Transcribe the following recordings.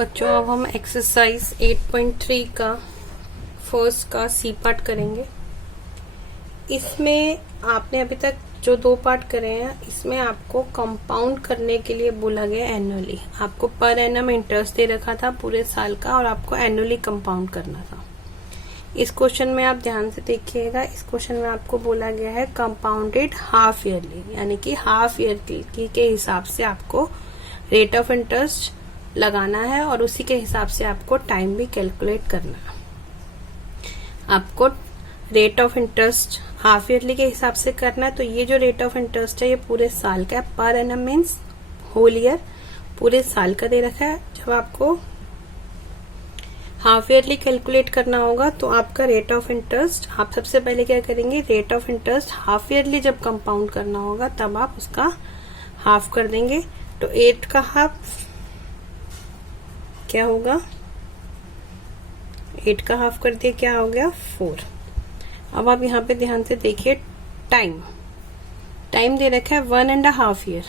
बच्चों अब हम एक्सरसाइज 8.3 का फर्स्ट का सी पार्ट करेंगे। इसमें आपने अभी तक जो 2 पार्ट करे हैं, इसमें आपको कंपाउंड करने के लिए बोला गया एनुअली। आपको पर एनम इंटरेस्ट दे रखा था पूरे साल का और आपको एनुअली कंपाउंड करना था। इस क्वेश्चन में आप ध्यान से देखिएगा। इस क्वेश्चन में आपको बोला गया है कंपाउंडेड हाफ ईयरली, यानी कि हाफ ईयरली के हिसाब से आपको रेट ऑफ इंटरेस्ट लगाना है और उसी के हिसाब से आपको टाइम भी कैलकुलेट करना है। आपको rate of interest half yearly के हिसाब से करना है, तो ये जो रेट ऑफ इंटरेस्ट है ये पूरे साल का है। Per annum means whole year, पूरे साल का दे रखा है। जब आपको हाफ ईयरली कैलकुलेट करना होगा तो आपका रेट ऑफ इंटरेस्ट, आप सबसे पहले क्या करेंगे, rate of interest half yearly जब कंपाउंड करना होगा तब आप उसका हाफ कर देंगे। तो 8 का हाफ क्या होगा, 8 का हाफ कर दिया, क्या हो गया 4। अब आप यहाँ पे ध्यान से देखिए, टाइम दे रखा है 1.5 ईयर।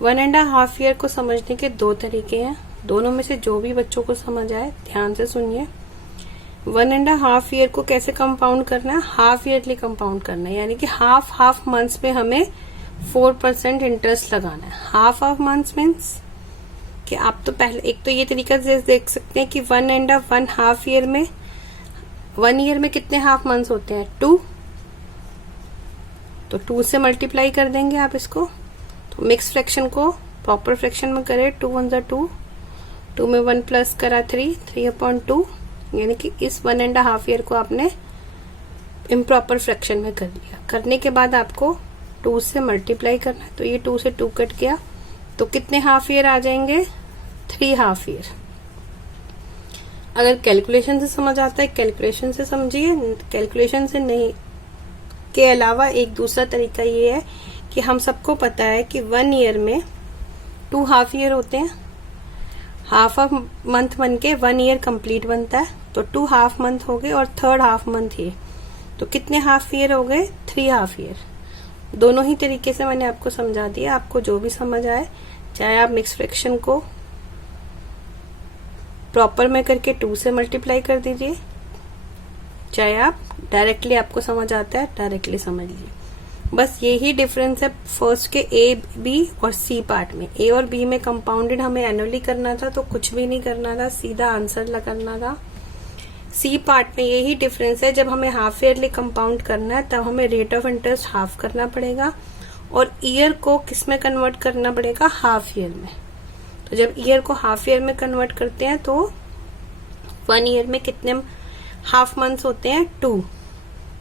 1.5 ईयर को समझने के 2 तरीके हैं, दोनों में से जो भी बच्चों को समझ आए ध्यान से सुनिए। 1.5 ईयर को कैसे कंपाउंड करना है, हाफ ईयरली कंपाउंड करना है, यानी कि हाफ मंथ्स में हमें 4% इंटरेस्ट लगाना है। हाफ मंथ्स मीन्स कि आप तो पहले एक तो ये तरीका से देख सकते हैं कि 1.5 ईयर में, 1 ईयर में कितने हाफ मंथ्स होते हैं, 2, तो 2 से मल्टीप्लाई कर देंगे आप इसको। तो मिक्स फ्रैक्शन को प्रॉपर फ्रैक्शन में करें, 2 1 2, 2 में 1 प्लस करा 3/2, यानी कि इस 1.5 ईयर को आपने इम्प्रॉपर फ्रैक्शन में कर लिया। करने के बाद आपको 2 से मल्टीप्लाई करना है, तो ये 2 से 2 कट गया, तो कितने हाफ ईयर आ जाएंगे, 3 हाफ ईयर। अगर कैलकुलेशन से समझ आता है कैलकुलेशन से समझिए, कैलकुलेशन से नहीं के अलावा एक दूसरा तरीका ये है कि हम सबको पता है कि 1 ईयर में 2 हाफ ईयर होते हैं। हाफ मंथ बन के 1 ईयर कंप्लीट बनता है, तो 2 हाफ मंथ हो गए और 3rd हाफ मंथ ये, तो कितने हाफ ईयर हो गए, 3 हाफ ईयर। दोनों ही तरीके से मैंने आपको समझा दिया, आपको जो भी समझ आए, चाहे आप मिक्स फ्रैक्शन को प्रॉपर में करके 2 से मल्टीप्लाई कर दीजिए, चाहे आप डायरेक्टली, आपको समझ आता है डायरेक्टली समझ लीजिए। बस यही डिफरेंस है फर्स्ट के ए, बी और सी पार्ट में। ए और बी में कंपाउंडेड हमें एनुअली करना था, तो कुछ भी नहीं करना था, सीधा आंसर करना था। सी पार्ट में यही डिफरेंस है, जब हमें हाफ ईयरली कंपाउंड करना है तब हमें रेट ऑफ इंटरेस्ट हाफ करना पड़ेगा और ईयर को किस में कन्वर्ट करना पड़ेगा, हाफ ईयर में। तो जब ईयर को हाफ ईयर में कन्वर्ट करते हैं तो 1 ईयर में कितने हाफ मंथ्स होते हैं, 2,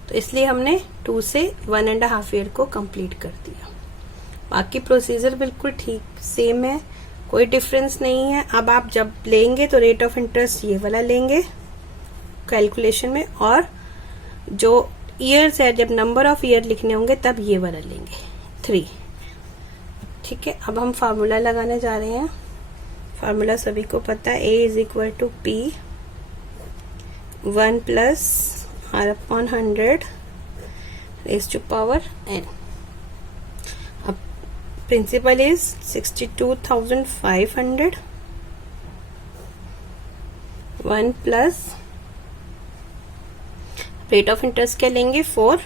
तो इसलिए हमने 2 से 1.5 ईयर को कंप्लीट कर दिया। बाकी प्रोसीजर बिल्कुल ठीक सेम है, कोई डिफरेंस नहीं है। अब आप जब लेंगे तो रेट ऑफ इंटरेस्ट ये वाला लेंगे कैलकुलेशन में, और जो ईयर्स है, जब नंबर ऑफ ईयर लिखने होंगे तब ये वाला लेंगे 3। ठीक है, अब हम फार्मूला लगाने जा रहे हैं। फार्मूला सभी को पता है, A = P 1 + R/100 raised⁴n। अब principal is 62,500, 1 plus rate of interest क्या लेंगे, 4,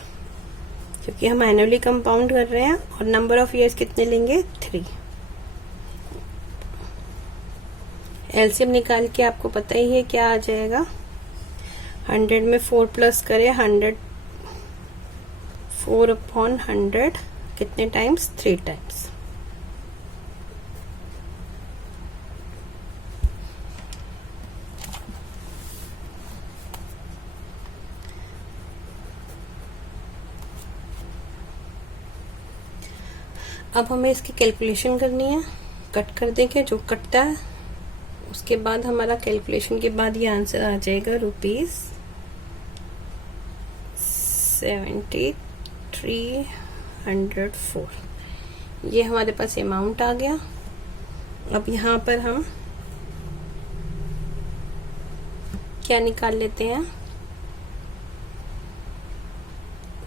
क्योंकि हम एनुअली कंपाउंड कर रहे हैं, और नंबर ऑफ इयर्स कितने लेंगे, 3। एलसीएम निकाल के आपको पता ही है क्या आ जाएगा, 100 में 4 प्लस करें 100, 4/100 कितने टाइम्स, 3 टाइम्स। अब हमें इसकी कैलकुलेशन करनी है, कट कर देंगे जो कटता है, उसके बाद हमारा कैलकुलेशन के बाद ये आंसर आ जाएगा ₹7304। ये हमारे पास अमाउंट आ गया। अब यहाँ पर हम क्या निकाल लेते हैं,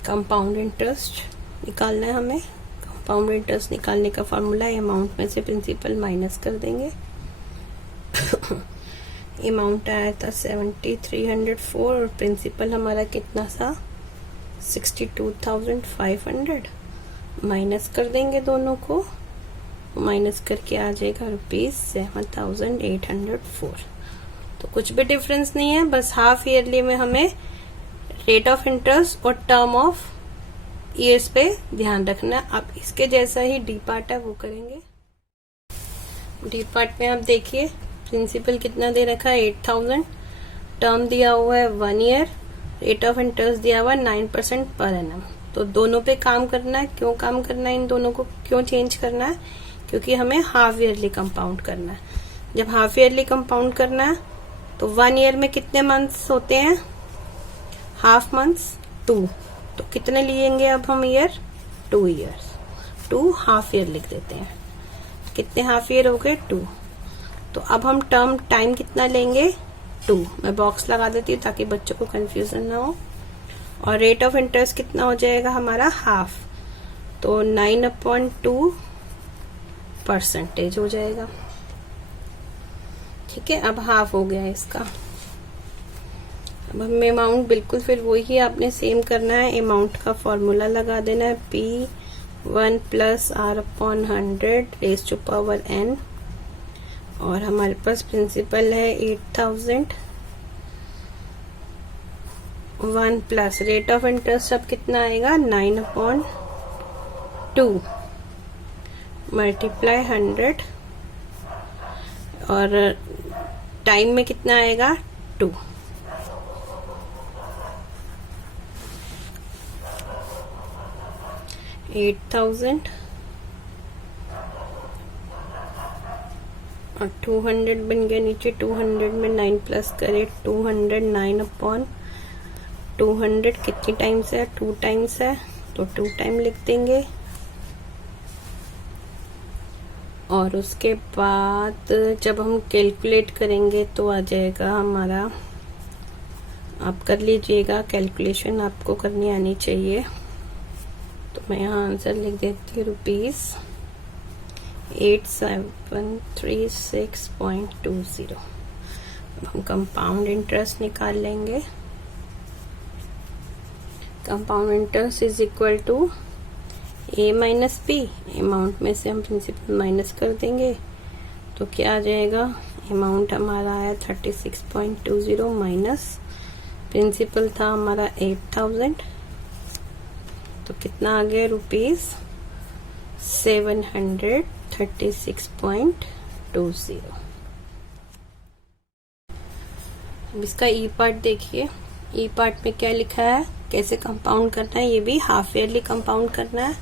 कंपाउंड इंटरेस्ट निकालना है हमें। कंपाउंड इंटरेस्ट निकालने का फॉर्मूला है, अमाउंट में से प्रिंसिपल माइनस कर देंगे अमाउंट आया था 7304 और प्रिंसिपल हमारा कितना था 62,500। माइनस कर देंगे दोनों को, माइनस करके आ जाएगा ₹7,804। तो कुछ भी डिफरेंस नहीं है, बस हाफ ईयरली में हमें रेट ऑफ इंटरेस्ट और टर्म ऑफ ईयर्स पे ध्यान रखना। अब इसके जैसा ही डी पार्ट है वो करेंगे। डी पार्ट में आप देखिए प्रिंसिपल कितना दे रखा है 8,000, टर्म दिया हुआ है 1 ईयर, रेट ऑफ इंटरेस्ट दिया हुआ है 9% पर एनम। तो दोनों पे काम करना है। क्यों काम करना है, इन दोनों को क्यों चेंज करना है, क्योंकि हमें हाफ ईयरली कंपाउंड करना है। जब हाफ ईयरली कंपाउंड करना है तो 1 ईयर में कितने मंथ्स होते हैं, हाफ मंथ्स 2। तो कितने लिएंगे अब हम ईयर, 2 ईयर्स, 2 हाफ ईयर लिख देते हैं। कितने हाफ ईयर हो गए, 2। तो अब हम टर्म टाइम कितना लेंगे, 2। मैं बॉक्स लगा देती हूँ ताकि बच्चों को कंफ्यूजन ना हो। और रेट ऑफ इंटरेस्ट कितना हो जाएगा हमारा, हाफ, तो 9/2% हो जाएगा। ठीक है, अब हाफ हो गया इसका। अब हमें अमाउंट बिल्कुल फिर वही आपने सेम करना है। अमाउंट का फॉर्मूला लगा देना है P1 + R/100 raise to power n। और हमारे पास प्रिंसिपल है 8,000, 1 प्लस रेट ऑफ इंटरेस्ट अब कितना आएगा 9/2 मल्टीप्लाई 100 और टाइम में कितना आएगा 2। $8,000 और 200 बन गया नीचे। 200 में 9 प्लस करे 200, 9/200 कितनी टाइम्स है, 2 टाइम्स है, तो 2 टाइम लिख देंगे। और उसके बाद जब हम कैलकुलेट करेंगे तो आ जाएगा हमारा, आप कर लीजिएगा कैलकुलेशन, आपको करनी आनी चाहिए। तो मैं यहाँ आंसर लिख देती हूँ ₹8736.20। अब हम कंपाउंड इंटरेस्ट निकाल लेंगे। Compound interest is equal to A minus B। Amount में से हम प्रिंसिपल माइनस कर देंगे तो क्या आ जाएगा, अमाउंट हमारा आया 36.20 माइनस प्रिंसिपल था हमारा 8,000, तो कितना आ गया ₹736.20। अब इसका ई पार्ट देखिए। ई पार्ट में क्या लिखा है, कैसे कंपाउंड करना है, ये भी हाफ ईयरली कंपाउंड करना है।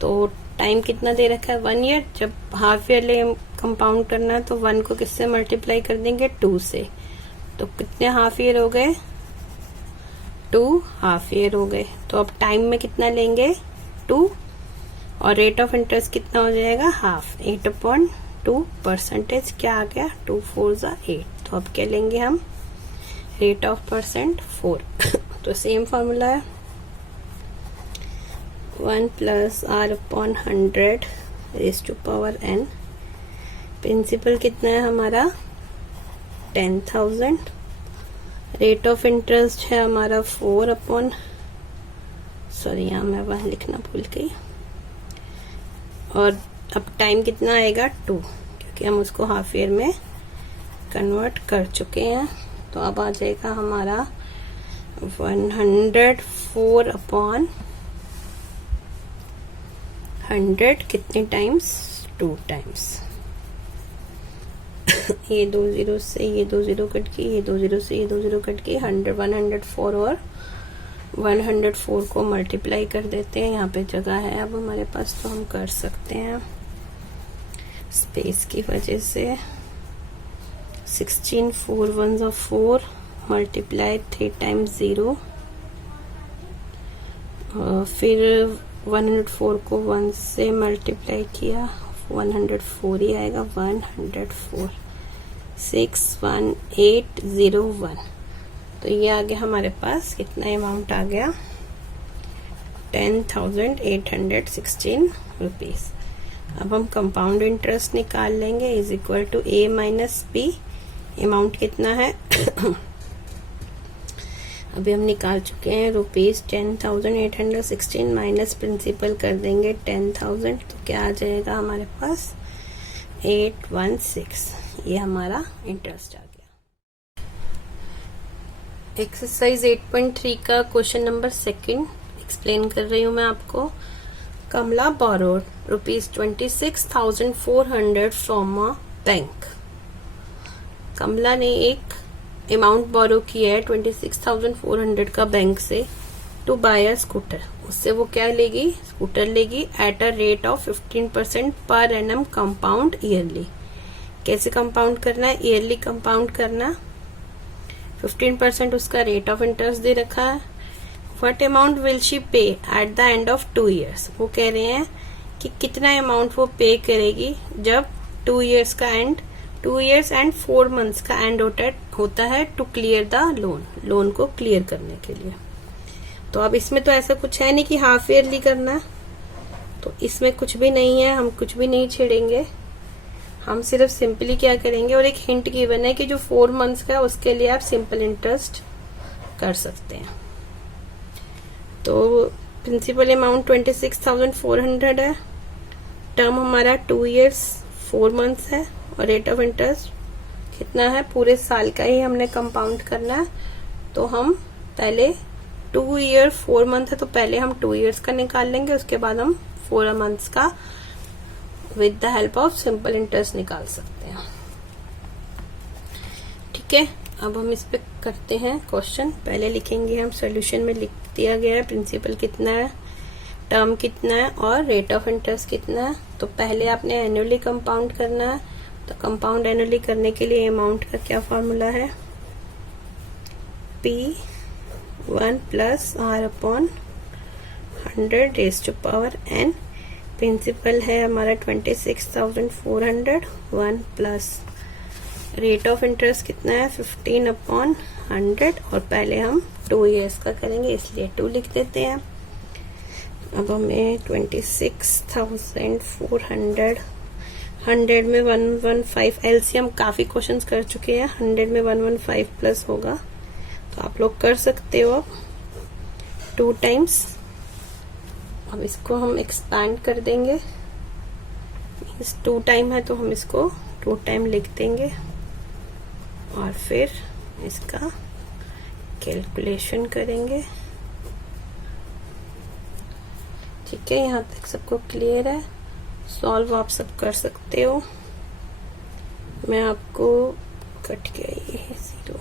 तो टाइम कितना दे रखा है 1 ईयर। जब हाफ ईयरली कंपाउंड करना है तो 1 को किससे मल्टीप्लाई कर देंगे 2 से। तो कितने हाफ ईयर हो गए, 2 हाफ ईयर हो गए। तो अब टाइम में कितना लेंगे 2 और रेट ऑफ इंटरेस्ट कितना हो जाएगा हाफ, 8/2%। क्या आ गया 2 4 8। तो अब क्या लेंगे हम, रेट ऑफ परसेंट 4। तो सेम फॉर्मूला है 1 + R/100 raise to power n। Principal कितना है हमारा 10,000। रेट ऑफ इंटरेस्ट है हमारा 4 अपॉन, सॉरी यहाँ मैं वहाँ लिखना भूल गई। और अब टाइम कितना आएगा 2, क्योंकि हम उसको हाफ ईयर में कन्वर्ट कर चुके हैं। तो अब आ जाएगा हमारा 104/100 कितने टाइम्स, 2 टाइम्स। ये 2 0 से ये 2 0 कट के, ये 2 0 से ये 2 0 कट के 104 और 104 को मल्टीप्लाई कर देते हैं। यहाँ पे जगह है अब हमारे पास तो हम कर सकते हैं, स्पेस की वजह से। 16 4 1 4 मल्टीप्लाई 3 टाइम्स 0, फिर 104 को 1 से मल्टीप्लाई किया 104 ही आएगा, 104 61801। तो ये आ गया हमारे पास, कितना अमाउंट आ गया 10,816 रुपीज। अब हम कंपाउंड इंटरेस्ट निकाल लेंगे, is equal to A minus B। Amount कितना है अभी हम निकाल चुके हैं ₹10,816 माइनस प्रिंसिपल कर देंगे 10,000 तो क्या आ जाएगा हमारे पास 816। ये हमारा इंटरेस्ट आ गया। एक्सरसाइज 8.3 का क्वेश्चन नंबर 2 एक्सप्लेन कर रही हूँ मैं आपको। कमला बोरोड ₹26,400 फ्रॉम अ बैंक। कमला ने एक अमाउंट बोरो किया है 26,400 का बैंक से टू बाय अ स्कूटर। उससे वो क्या लेगी, स्कूटर लेगी at a rate of 15% per annum compound yearly. कैसे कंपाउंड करना है, ईयरली कंपाउंड करना। 15% उसका रेट ऑफ इंटरेस्ट दे रखा है। व्हाट अमाउंट विल शी पे at the end of 2 years। वो कह रहे हैं कि कितना अमाउंट वो पे करेगी जब 2 years का एंड 2 years एंड 4 months का एंड होता है टू क्लियर द लोन को क्लियर करने के लिए। तो अब इसमें तो ऐसा कुछ है नहीं कि हाफ ईयरली करना है, तो इसमें कुछ भी नहीं है, हम कुछ भी नहीं छेड़ेंगे। हम सिर्फ सिंपली क्या करेंगे, और एक हिंट गिवन है कि जो 4 months का है उसके लिए आप सिंपल इंटरेस्ट कर सकते हैं। तो प्रिंसिपल अमाउंट 26,400 है, टर्म हमारा 2 years 4 months है, और रेट ऑफ इंटरेस्ट कितना है, पूरे साल का ही हमने कंपाउंड करना है। तो हम पहले 2 year 4 month है तो पहले हम 2 years का निकाल लेंगे, उसके बाद हम 4 months का with the help of simple interest निकाल सकते हैं। ठीक है, अब हम इस पे करते हैं क्वेश्चन। पहले लिखेंगे हम, सोल्यूशन में लिख दिया गया है प्रिंसिपल कितना है, टर्म कितना है और रेट ऑफ इंटरेस्ट कितना है। तो पहले आपने एनुअली कंपाउंड करना है, तो कंपाउंड एनुअली करने के लिए अमाउंट का क्या फॉर्मूला है, P1 plus R upon 100 raise to power n। Principal है हमारा 26,400, 1 प्लस रेट ऑफ इंटरेस्ट कितना है 15 अपॉन 100, और पहले हम 2 years का करेंगे इसलिए 2 लिख देते हैं। अब हमें 26,400 100 में 115 एलसीएम काफी क्वेश्चंस कर चुके हैं, 100 में 115 प्लस होगा, तो आप लोग कर सकते हो 2 times। अब इसको हम एक्सपैंड कर देंगे, इस 2 टाइम है तो हम इसको 2 टाइम लिख देंगे और फिर इसका कैलकुलेशन करेंगे। ठीक है, यहाँ तक सबको क्लियर है, सॉल्व आप सब कर सकते हो। मैं आपको कट गया ये 0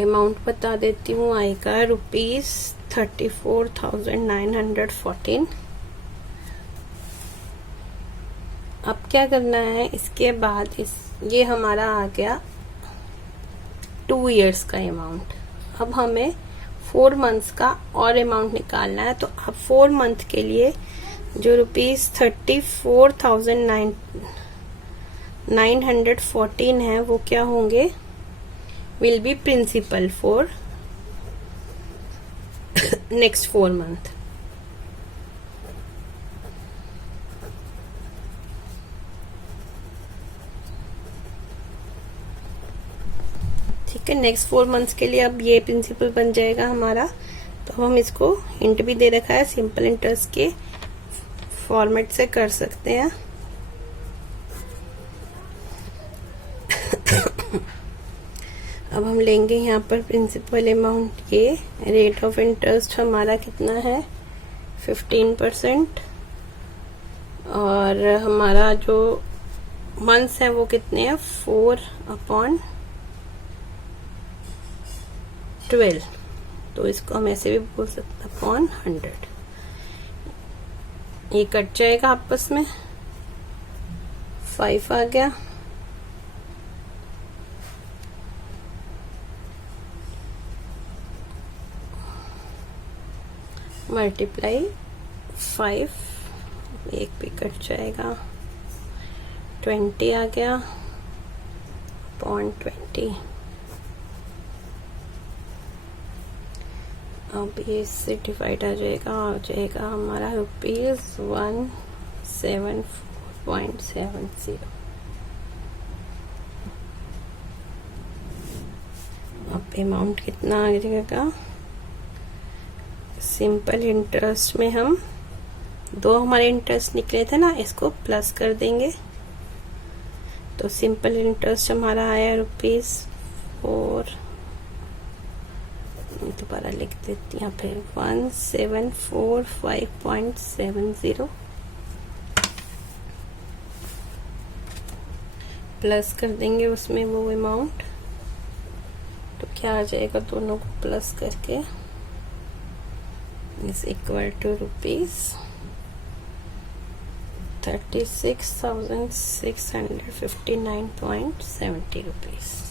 अमाउंट बता देती हूँ। आएगा ₹34,914। अब क्या करना है, इसके बाद ये हमारा आ गया 2 years का अमाउंट। अब हमें 4 months का और अमाउंट निकालना है, तो अब 4 month के लिए जो ₹34,914 है वो क्या होंगे, will be principal for next 4 month। ठीक है, नेक्स्ट 4 months के लिए अब ये प्रिंसिपल बन जाएगा हमारा। तो हम इसको हिंट भी दे रखा है, सिंपल इंटरेस्ट के फॉर्मेट से कर सकते हैं। अब हम लेंगे यहाँ पर प्रिंसिपल अमाउंट, ये रेट ऑफ इंटरेस्ट हमारा कितना है 15%, और हमारा जो मंथ्स है वो कितने हैं 4/12। तो इसको हम ऐसे भी बोल सकते हैं अपॉन 100। ये कट जाएगा आपस में, 5 आ गया, मल्टीप्लाई 5, एक भी कट जाएगा, 20 आ गया अपॉन 20। अब ये इससे डिवाइड आ जाएगा हमारा ₹174.70। अमाउंट कितना आ जाएगा? सिंपल इंटरेस्ट में हम दो हमारे इंटरेस्ट निकले थे ना, इसको प्लस कर देंगे। तो सिंपल इंटरेस्ट हमारा आया ₹4, दोबारा लिख देती यहाँ पे 1745.70 प्लस कर देंगे उसमें वो अमाउंट। तो क्या आ जाएगा दोनों को प्लस करके? Is equal to ₹36,659.70।